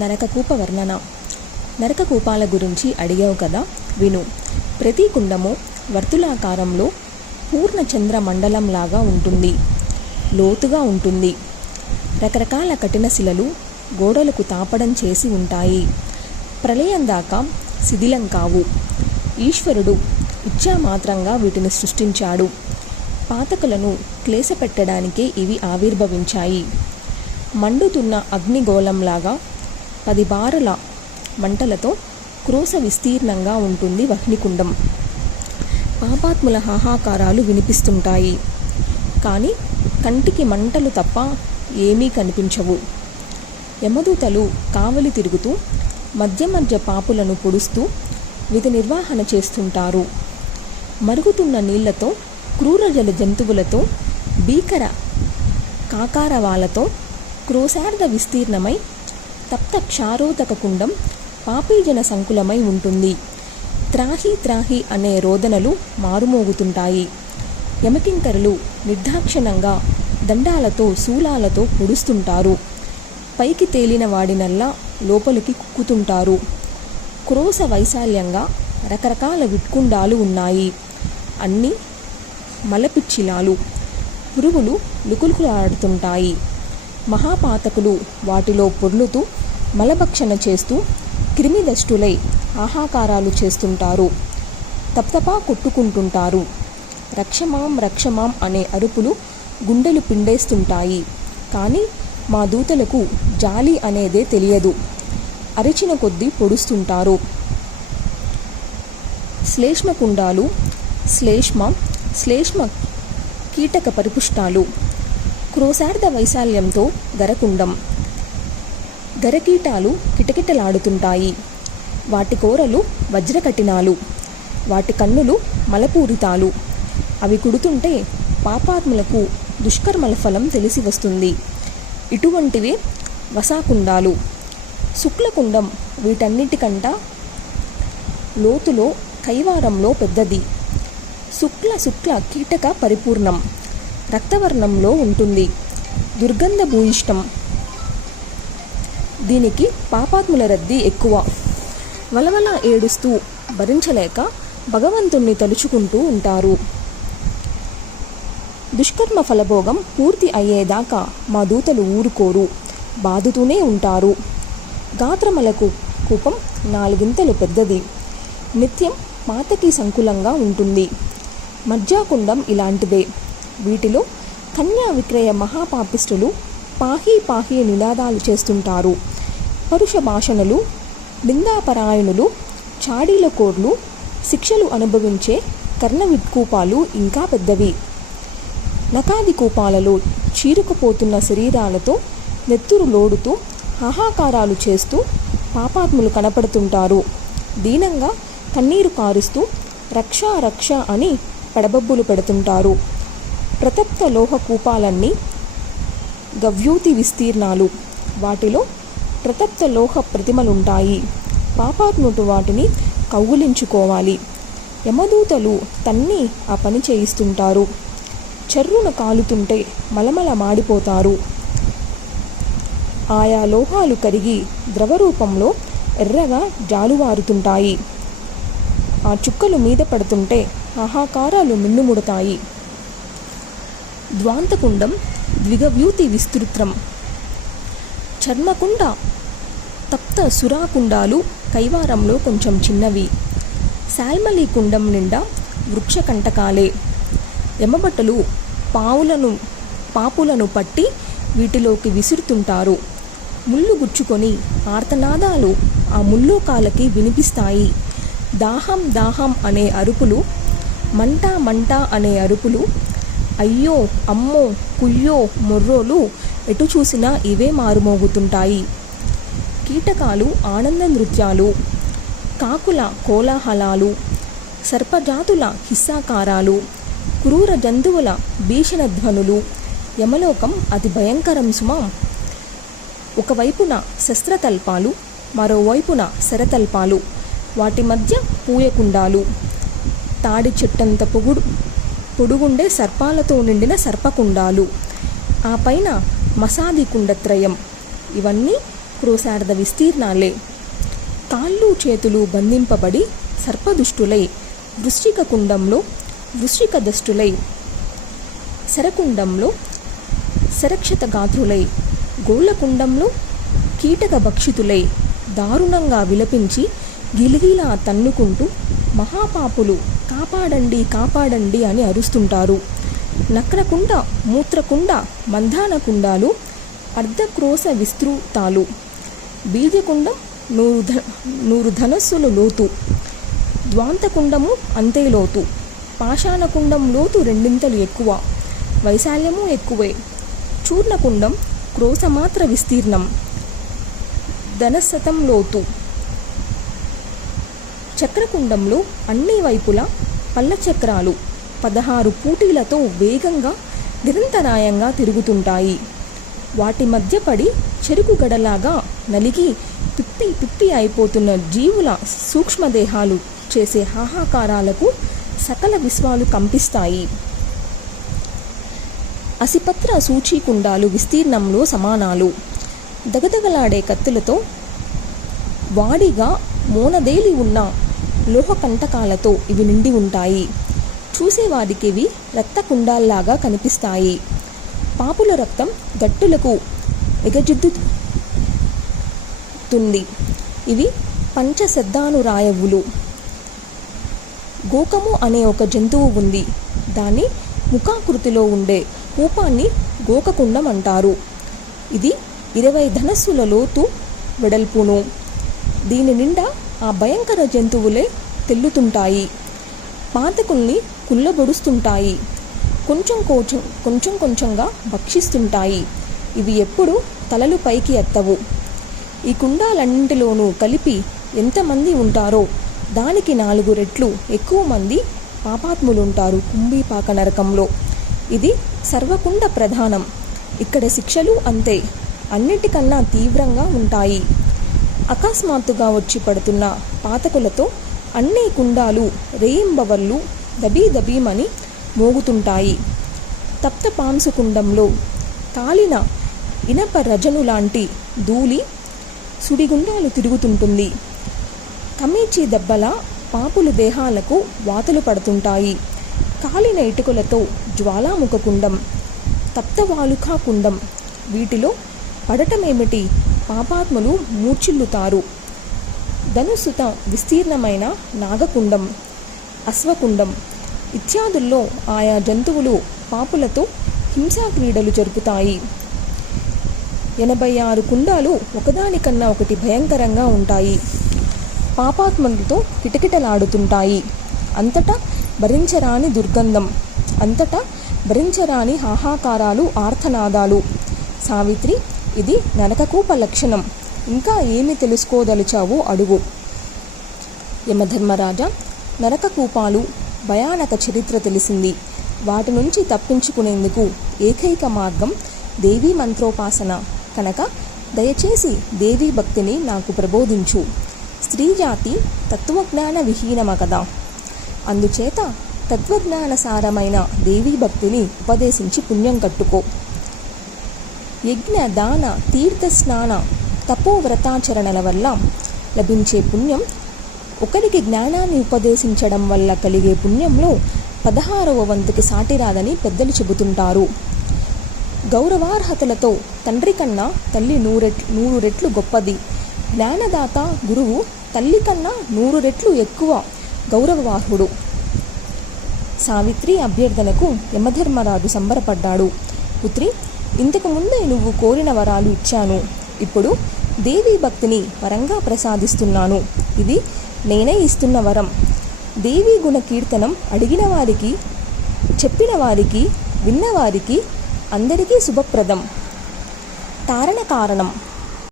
నరకకూప వర్ణన. నరకకూపాల గురించి అడిగావు కదా, విను. ప్రతి కుండము వర్తులాకారంలో పూర్ణచంద్ర మండలంలాగా ఉంటుంది. లోతుగా ఉంటుంది. రకరకాల కఠిన శిలలు గోడలకు తాపడం చేసి ఉంటాయి. ప్రళయం దాకా శిథిలం కావు. ఈశ్వరుడు ఇచ్ఛామాత్రంగా వీటిని సృష్టించాడు. పాతకులను క్లేశపెట్టడానికే ఇవి ఆవిర్భవించాయి. మండుతున్న అగ్నిగోళంలాగా 10 బారుల మంటలతో క్రోశ విస్తీర్ణంగా ఉంటుంది వహ్నికుండం. పాపాత్ముల హాహాకారాలు వినిపిస్తుంటాయి. కానీ కంటికి మంటలు తప్ప ఏమీ కనిపించవు. యమదూతలు కావలి తిరుగుతూ మధ్య మధ్య పాపులను పొడుస్తూ విధి నిర్వహణ చేస్తుంటారు. మరుగుతున్న నీళ్లతో, క్రూర జల జంతువులతో, భీకర కాకారవాలతో క్రోశార్ధ విస్తీర్ణమై తప్త క్షారోదక కుండం పాపీజన సంకులమై ఉంటుంది. త్రాహి త్రాహి అనే రోదనలు మారుమోగుతుంటాయి. యమకింకరులు నిర్దాక్షిణంగా దండాలతో, శూలాలతో పొడుస్తుంటారు. పైకి తేలిన వాడినల్లా లోపలికి కుక్కుతుంటారు. క్రోశ వైశాల్యంగా రకరకాల విట్కుండాలు ఉన్నాయి. అన్నీ మలపిచ్చిలాలు. పురుగులు లుకులుకులాడుతుంటాయి. మహాపాతకులు వాటిలో పొర్లుతూ మలభక్షణ చేస్తూ క్రిమిదష్టులై ఆహాకారాలు చేస్తుంటారు. తప్తపా కొట్టుకుంటుంటారు. రక్షమాం రక్షమాం అనే అరుపులు గుండెలు పిండేస్తుంటాయి. కానీ మా దూతలకు జాలి అనేదే తెలియదు. అరిచిన కొద్దీ పొడుస్తుంటారు. శ్లేష్మకుండాలు, శ్లేష్మ కీటక పరిపుష్టాలు. క్రోశార్ధ వైశాల్యంతో గరకుండం. గరకీటాలు కిటకిటలాడుతుంటాయి. వాటి కోరలు వజ్రకఠినాలు. వాటి కన్నులు మలపూరితాలు. అవి కుడుతుంటే పాపాత్ములకు దుష్కర్మల ఫలం తెలిసి వస్తుంది. ఇటువంటివే వసాకుండాలు. శుక్లకుండం వీటన్నిటికంట లోతులో కైవారంలో పెద్దది. శుక్ల కీటక పరిపూర్ణం. రక్తవర్ణంలో ఉంటుంది. దుర్గంధ భూయిష్టం. దీనికి పాపాత్ముల రద్దీ ఎక్కువ. వలవల ఏడుస్తూ భరించలేక భగవంతుణ్ణి తలుచుకుంటూ ఉంటారు. దుష్కర్మ ఫలభోగం పూర్తి అయ్యేదాకా మా దూతలు ఊరుకోరు. బాదుతూనే ఉంటారు. గాత్రమలకు కూపం 4 గింతలు పెద్దది. నిత్యం పాతకి సంకులంగా ఉంటుంది. మజ్జాకుండం ఇలాంటిదే. వీటిలో కన్యా విక్రయ మహాపాపిష్టులు పాహీ పాహీ నినాదాలు చేస్తుంటారు. పరుష భాషణలు, నిందాపరాయణులు, చాడీల కోర్లు, శిక్షలు అనుభవించే కర్ణవిట్కూపాలు ఇంకా పెద్దవి. నకాది కూపాలలో చీరుకుపోతున్న శరీరాలతో నెత్తురు లోడుతూ హాహాకారాలు చేస్తూ పాపాత్ములు కనపడుతుంటారు. దీనంగా కన్నీరు కారుస్తూ రక్ష రక్ష అని పెడబబ్బులు పెడుతుంటారు. ప్రతప్త లోహ కూపాలన్నీ గవ్యూతి విస్తీర్ణాలు. వాటిలో ప్రతప్త లోహ ప్రతిమలుంటాయి. పాపాత్ముడు వాటిని కౌగులించుకోవాలి. యమదూతలు తన్ని ఆ పని చేయిస్తుంటారు. చర్రున కాలుతుంటే మలమల మాడిపోతారు. ఆయా లోహాలు కరిగి ద్రవరూపంలో ఎర్రగా జాలువారుతుంటాయి. ఆ చుక్కలు మీద పడుతుంటే ఆహాకారాలు మిన్నుముడతాయి. ద్వాంతకుండం ద్విగవ్యూతి విస్తృత్రం. చర్మకుండ తప్త సురాకుండాలు కైవారంలో కొంచెం చిన్నవి. శాల్మలి కుండం నిండా వృక్షకంటకాలే. యమభటులు పాపులను పట్టి వీటిలోకి విసురుతుంటారు. ముళ్ళు గుచ్చుకొని ఆర్తనాదాలు ఆ ముల్లోకాలకి వినిపిస్తాయి. దాహం దాహం అనే అరుపులు, మంట మంట అనే అరుపులు, అయ్యో అమ్మో కుయ్యో మొర్రోలు ఎటు చూసినా ఇవే మారుమోగుతుంటాయి. కీటకాలు ఆనంద నృత్యాలు, కాకుల కోలాహలాలు, సర్పజాతుల హిస్సాకారాలు, క్రూర జంతువుల భీషణ ధ్వనులు. యమలోకం అతి భయంకరం సుమా. ఒకవైపున శస్త్రతల్పాలు, మరోవైపున శరతల్పాలు, వాటి మధ్య పూయకుండాలు, తాడి చెట్టంత పొడుగుండే సర్పాలతో నిండిన సర్పకుండాలు, ఆ పైన మసాది కుండత్రయం. ఇవన్నీ క్రోశార్ధ విస్తీర్ణాలే. కాళ్ళు చేతులు బంధింపబడి సర్పదుష్టులై, వృశ్చిక కుండంలో వృశ్చిక దష్టులై, శరకుండంలో శరక్షత గాత్రులై, గోళకుండంలో కీటక భక్షితులై దారుణంగా విలపించి గిలిగిలా తన్నుకుంటూ మహాపాపులు కాపాడండి కాపాడండి అని అరుస్తుంటారు. నక్రకుండ, మూత్రకుండ, మంధానకుండాలు అర్ధక్రోశ విస్తృతాలు. బీజకుండం 100 ధనస్సుల లోతు. ద్వాంతకుండము అంతే లోతు. పాషాణకుండం లోతు 2 ఎక్కువ, వైశాల్యము ఎక్కువే. చూర్ణకుండం క్రోశమాత్ర విస్తీర్ణం, ధనశతం లోతు. చక్రకుండంలో అన్ని వైపులా పల్లచక్రాలు 16 పూటీలతో వేగంగా నిరంతరాయంగా తిరుగుతుంటాయి. వాటి మధ్య పడి చెరుకు గడలాగా నలిగి పిప్పి పిప్పి అయిపోతున్న జీవుల సూక్ష్మదేహాలు చేసే హాహాకారాలకు సకల విశ్వాలు కంపిస్తాయి. అసిపత్ర సూచీకుండాలు విస్తీర్ణంలో సమానాలు. దగదగలాడే కత్తులతో వాడిగా మోనదేలి ఉన్న లోహకంటకాలతో ఇవి నిండి ఉంటాయి. చూసేవారికి ఇవి రక్తకుండాల్లాగా కనిపిస్తాయి. పాపుల రక్తం గట్టులకు ఎగజిద్దుతుంది. ఇవి పంచశబ్దానురాయవులు. గోకము అనే ఒక జంతువు ఉంది. దాని ముఖాకృతిలో ఉండే కూపాన్ని గోకకుండం అంటారు. ఇది 20 ధనస్సుల లోతు వెడల్పును. దీని నిండా ఆ భయంకర జంతువులే తెల్లుతుంటాయి. పాతకుల్ని కుళ్ళబొడుస్తుంటాయి. కొంచెం కొంచెంగా భక్షిస్తుంటాయి. ఇవి ఎప్పుడూ తలలు పైకి ఎత్తవు. ఈ కుండాలన్నింటిలోనూ కలిపి ఎంతమంది ఉంటారో దానికి 4 రెట్లు ఎక్కువ మంది పాపాత్ములుంటారు కుంభీపాక నరకంలో. ఇది సర్వకుండ ప్రధానం. ఇక్కడ శిక్షలు అంతే, అన్నిటికన్నా తీవ్రంగా ఉంటాయి. అకస్మాత్తుగా వచ్చి పడుతున్న పాతకులతో అన్ని కుండాలు రేయింబవళ్ళు దబీదబీమని మోగుతుంటాయి. తప్త పాంసుకుండంలో కాలిన ఇనప రజను లాంటి ధూళి సుడిగుండాలు తిరుగుతుంటుంది. కమీచి దెబ్బల పాపుల దేహాలకు వాతలు పడుతుంటాయి. కాలిన ఇటుకలతో జ్వాలాముఖ కుండం, తప్తవాలుకా కుండం. వీటిలో పడటమేమిటి, పాపాత్ములు మూర్ఛిల్లుతారు. ధనుసుత విస్తీర్ణమైన నాగకుండం, అశ్వకుండం ఇత్యాదుల్లో ఆయా జంతువులు పాపులతో హింసా క్రీడలు జరుపుతాయి. 86 కుండాలు ఒకదానికన్నా ఒకటి భయంకరంగా ఉంటాయి. పాపాత్ములతో కిటకిటలాడుతుంటాయి. అంతటా భరించరాని దుర్గంధం, అంతటా భరించరాని హాహాకారాలు, ఆర్తనాదాలు. సావిత్రి, ఇది నరకకూప లక్షణం. ఇంకా ఏమి తెలుసుకోదలిచావో అడుగు. యమధర్మరాజా, నరకకూపాలు భయానక చరిత్ర తెలిసింది. వాటి నుంచి తప్పించుకునేందుకు ఏకైక మార్గం దేవీ మంత్రోపాసన కనుక దయచేసి దేవీ భక్తిని నాకు ప్రబోధించు. స్త్రీజాతి తత్వజ్ఞాన విహీనమ కదా. అందుచేత తత్వజ్ఞాన సారమైన దేవీ భక్తిని ఉపదేశించి పుణ్యం కట్టుకో. యజ్ఞ దాన తీర్థ స్నాన తపోవ్రతాచరణల వల్ల లభించే పుణ్యం ఒకరికి జ్ఞానాన్ని ఉపదేశించడం వల్ల కలిగే పుణ్యంలో 16వ వంతుకి సాటిరాదని పెద్దలు చెబుతుంటారు. గౌరవార్హతలతో తండ్రి కన్నా తల్లి 100 రెట్లు గొప్పది. జ్ఞానదాత గురువు తల్లి కన్నా 100 రెట్లు ఎక్కువ గౌరవార్హుడు. సావిత్రి అభ్యర్థనకు యమధర్మరాజు సంబరపడ్డాడు. పుత్రి, ఇంతకు ముందే నువ్వు కోరిన వరాలు ఇచ్చాను. ఇప్పుడు దేవీ భక్తిని వరంగా ప్రసాదిస్తున్నాను. ఇది నేనే ఇస్తున్న వరం. దేవీ గుణ కీర్తనం అడిగిన వారికి, చెప్పిన వారికి, విన్నవారికి అందరికీ శుభప్రదం. తారణ కారణం.